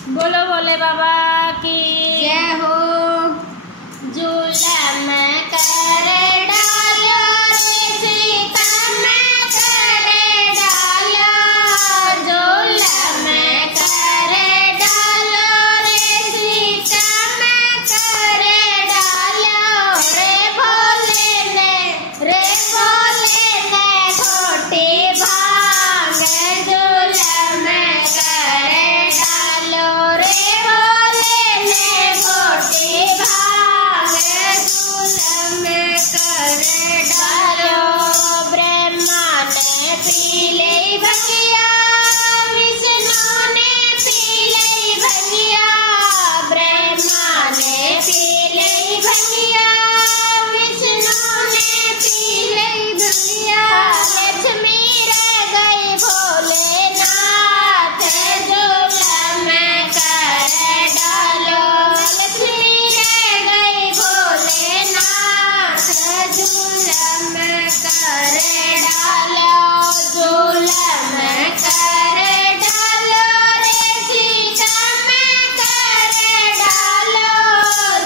बोलो भोले बाबा की जय हो। झूला में कर डालो रे सीता में कर डालो, झूला में कर डालो रे सीता में कर डालो, रे भोले ने खोटी भांग झूला में कर डालो, रे भोले ने खोटी भांग झूला में कर डालो। ब्रह्मा ने पी ली भंगिया, विष्णु ने पी ली भंगिया, ब्रह्मा ने पी ली भंगिया, विष्णु ने पी ली भंगिया, लक्ष्मी रह गई भोलेनाथ झूला में कर डालो, लक्ष्मी रह गई भोलेनाथ झूला में कर डालो, झूला में कर डालो रे सीता में कर डालो,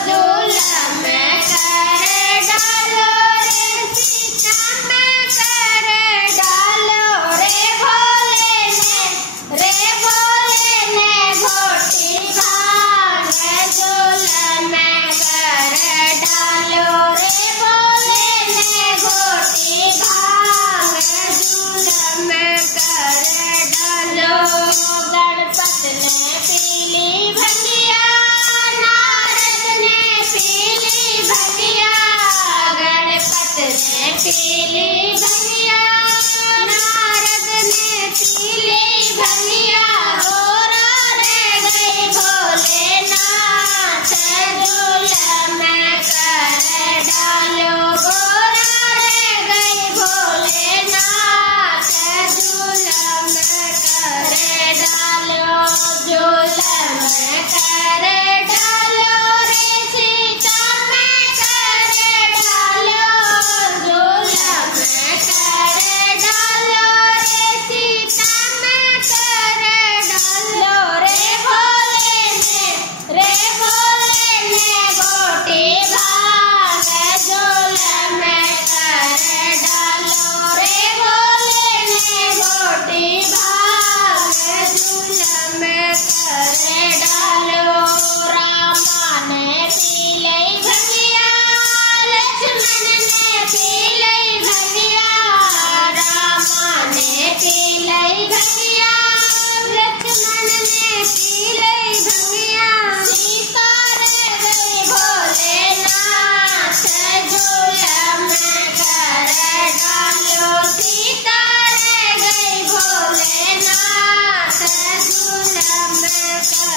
झूला में कर डालो रे सीता में कर डालो, रे भोले ने घोटी भांग झूला में कर डालो, रे भोले ने घोटी भांग झूला में कर डालो। गणपत ने पीली भंगिया, नारद ने पीली भंगिया, गणपत ने पीली भंगिया, नारद ने पीली भंगिया, गोरा रह गई भोलेनाथ झूला में कर डालो, गोरा रह गई भोलेनाथ झूला में कर डालो, झूला में कर डालो रे सीता में कर डालो, झूला में कर डालो रे सीता में कर डालो, रे भोले ने घोटी भांग झूला में कर डालो, रे भोले ने घोटी भांग झूला में कर डालो। रामा ने पी ली भंगिया, लक्ष्मण ने पी ली भंगिया, रामा ने पी ली भंगिया, लक्ष्मण ने पी ली भंगिया, सीता रह गई भोलेनाथ झूला में कर डालो, सीता रह गई भोलेनाथ झूला में कर